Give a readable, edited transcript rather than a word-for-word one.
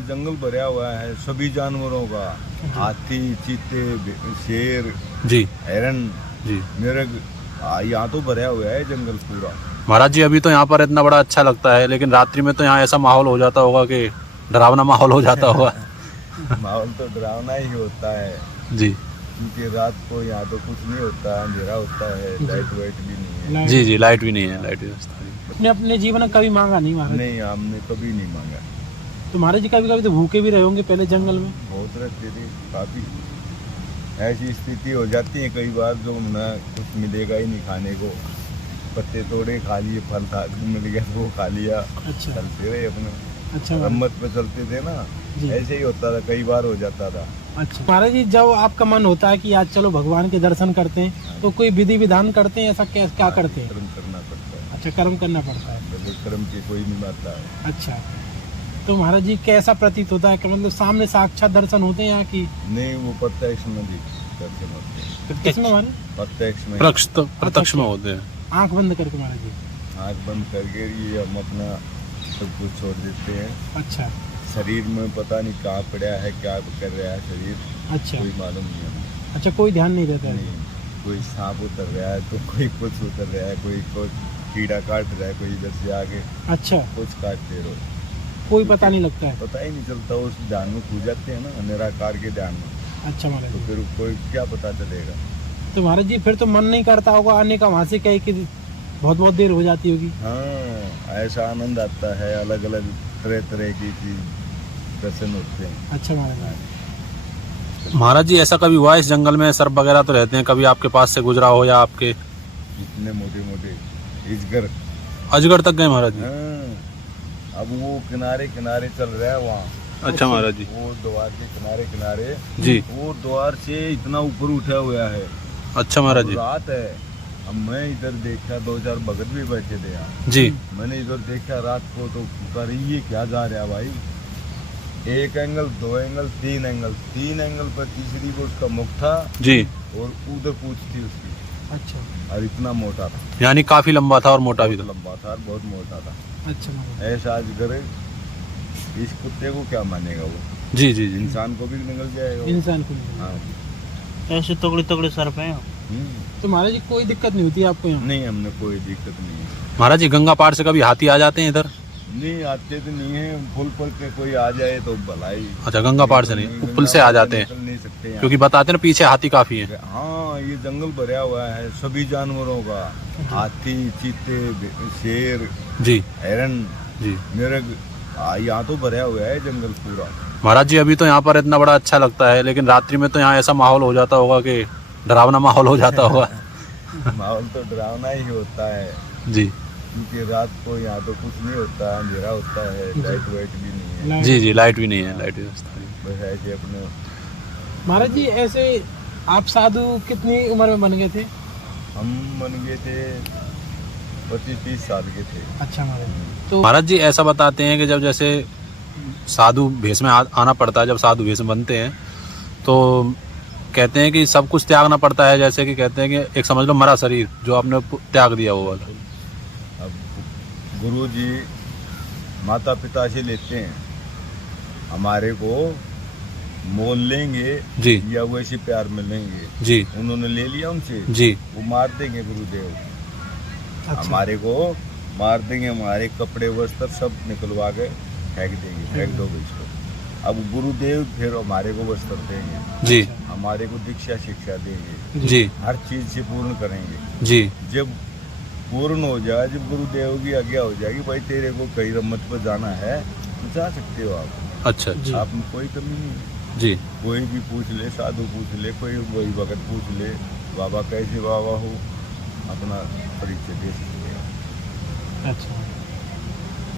ये जंगल भरा हुआ है सभी जानवरों का, हाथी, चीते, शेर जी हिरन जी। मिर्ग, यहाँ तो भरा हुआ है जंगल पूरा। महाराज जी अभी तो यहाँ पर इतना बड़ा अच्छा लगता है, लेकिन रात्रि में तो यहाँ ऐसा माहौल हो जाता होगा कि डरावना माहौल हो जाता होगा। माहौल तो डरावना ही होता है जी क्योंकि रात को यहाँ तो कुछ नहीं होता, अंधेरा होता है, लाइट वाइट भी नहीं है। जी जी, लाइट भी नहीं है, लाइट व्यवस्था नहीं। आपने अपने जीवन में कभी मांगा नहीं महाराज? नहीं, हमने कभी नहीं मांगा। तो महाराज जी कभी कभी तो भूखे भी रहे होंगे पहले जंगल में? बहुत रहते थे, काफी ऐसी स्थिति हो जाती है कई बार जो ना कुछ मिलेगा ही नहीं खाने को, पत्ते तोड़े खा लिए, फल था मिल गया वो खा लिया, अच्छा चलते रहे अपने अच्छा महाराज रम्मत पे चलते थे ना। जी। ऐसे ही होता था, कई बार हो जाता था। अच्छा महाराज जी, जब आपका मन होता है कि आज चलो भगवान के दर्शन करते हैं तो कोई विधि विधान करते हैं, ऐसा क्या करते हैं? कर्म करना पड़ता है, अच्छा, कर्म करना पड़ता है। बगैर कर्म के कोई नहीं मारता है। अच्छा, तो महाराज जी कैसा प्रतीत होता है कि मतलब सामने साक्षात दर्शन होते हैं यहाँ की? नहीं, वो प्रत्यक्ष में दर्शन होते हैं, किसमें महाराज? प्रत्यक्ष में। प्रत्यक्ष में होते हैं। आंख बंद करके महाराज जी? आँख बंद करके ये हम अपना सब कुछ छोड़ देते हैं। अच्छा शरीर में पता नहीं कहाँ पड़ा है, क्या कर रहा है शरीर, अच्छा कोई मालूम नहीं हमें। अच्छा, कोई ध्यान नहीं देता है? नहीं, कोई सांप उतर रहा है तो कोई कुछ उतर रहा है, कोई कीड़ा काट रहा है, कोई इधर से आगे अच्छा, कुछ काटते रहो, कोई पता नहीं लगता है? पता ही नहीं चलता। उस ध्यान में खो जाते हैं ना, निराकार के ध्यान में, अच्छा महाराज तो जी, फिर कोई क्या पता चलेगा। तो महाराज जी फिर तो मन नहीं करता होगा आने का वहाँ से, कहीं कि बहुत बहुत देर हो जाती होगी? हाँ, ऐसा आनंद आता है, अलग अलग तरह तरह की चीज दर्शन होते हैं। अच्छा महाराज जी, महाराज जी ऐसा कभी हुआ इस जंगल में सर्प वगैरह तो रहते हैं, कभी आपके पास से गुजरा हो या आपके? इतने मोटे मोटे इजगर, अजगर तक गए महाराज जी? हाँ, अब वो किनारे किनारे चल रहा है वहाँ। अच्छा महाराज जी। वो द्वार के किनारे किनारे, जी। वो द्वार से इतना ऊपर उठा हुआ है। अच्छा महाराज जी। रात है, अब मैं इधर देखा, 2-4 भगत भी बैठे थे यहाँ। जी मैंने इधर देखा रात को तो कर ये क्या जा रहा भाई, एक एंगल, 2 एंगल, 3 एंगल, 3 एंगल पर तीसरी को उसका मुख था जी। और उधर पूछ थी उसकी, अच्छा और इतना मोटा था, यानी काफी लंबा था और मोटा भी बहुत था। लंबा था और बहुत मोटा था। अच्छा महाराज, ऐसा आज करे, इस कुत्ते को क्या मानेगा वो, जी जी जी। इंसान को भी निकल जाएगा वो। इंसान को नहीं। हाँ, ऐसे तगड़े तगड़े सर्प हैं। तो महाराज जी कोई दिक्कत नहीं होती आपको यहाँ? नहीं, हमने कोई दिक्कत नहीं है। महाराज जी गंगा पार से कभी हाथी आ जाते हैं इधर? नहीं, आते तो नहीं है, पुल पर के कोई आ जाए तो भलाई। अच्छा, गंगा पार से नहीं, पुल से आ जाते हैं, निकल नहीं सकते यहाँ। क्योंकि बताते हैं ना पीछे हाथी काफी है। हाँ, ये जंगल भरा हुआ है सभी जानवरों का, हाथी, चीते, शेर, जी हिरन जी। मिर्ग, यहाँ तो भरा हुआ है जंगल पूरा। महाराज जी अभी तो यहाँ पर इतना बड़ा अच्छा लगता है, लेकिन रात्रि में तो यहाँ ऐसा माहौल हो जाता होगा कि डरावना माहौल हो जाता होगा। माहौल तो डरावना ही होता है जी क्योंकि रात को यहाँ तो कुछ नहीं होता, अंधेरा होता है, लाइट वाइट भी नहीं है। जी जी, लाइट भी नहीं है, लाइट व्यवस्था नहीं। बस ऐसे अपने। महाराज जी ऐसे आप साधु कितनी उम्र में बन गए थे? हम बन गए थे 25-30 साल के थे। अच्छा महाराज जी, तो महाराज जी ऐसा बताते हैं कि जब जैसे साधु भेष में आना पड़ता है, जब साधु भेष में बनते हैं तो कहते हैं कि सब कुछ त्यागना पड़ता है, जैसे कि कहते हैं कि एक समझ लो मरा शरीर जो आपने त्याग दिया वो वाला। अब गुरु जी माता पिता से लेते हैं, हमारे को मोल लेंगे जी या वैसे प्यार में लेंगे। जी उन्होंने ले लिया उनसे, जी। वो मार देंगे गुरुदेव, अच्छा हमारे को मार देंगे, हमारे कपड़े वस्त्र सब निकलवा के फेंक देंगे, फेंक दो इसको। अब गुरुदेव फिर हमारे को वस्त्र देंगे, जी हमारे को दीक्षा शिक्षा देंगे, जी हर चीज से पूर्ण करेंगे। जी जब पूर्ण हो जाए, जब गुरुदेव की आज्ञा हो जाएगी, भाई तेरे को कई रम्मत पर जाना है तो जा सकते हो आप, अच्छा जी। आप में कोई कमी नहीं है। जी कोई भी पूछ ले, साधु पूछ ले, कोई वही भगत पूछ ले, बाबा कैसे बाबा हो, अपना परिचय दे सकते हैं। अच्छा